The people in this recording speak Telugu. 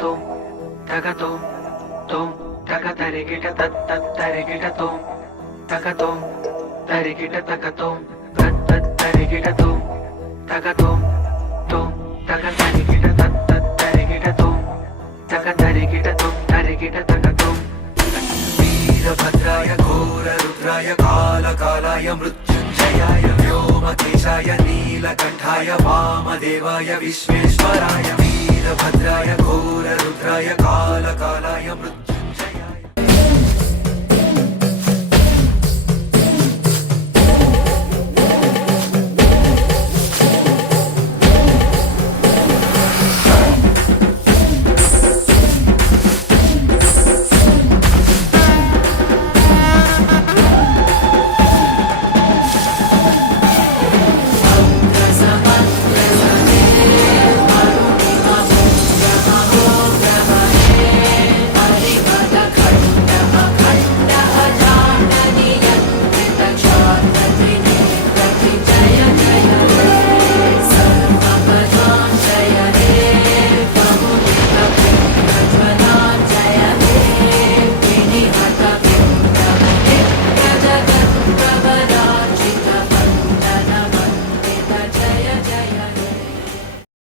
తోం తగ తోం తోం తగ తరిగిట తత్ తత్ తరిగిట తోం తగ తోం తరిగిట తగ తోం తత్ తత్ తరిగిట తోం తగ తోం తోం తగ తరిగిట తత్ తత్ తరిగిట తోం తగ తరిగిట తోం తరిగిట తగ తోం వీరభద్రాయ ఘోర రుద్రాయ కాలకాలాయ మృత్యుంజయాయ వ్యోమకేశాయ నీలకంఠాయ వామదేవాయ విశ్వేశ్వరాయ వీరభద్రాయ ఘోర రుద్రాయ కాలకాలాయ మృత్యు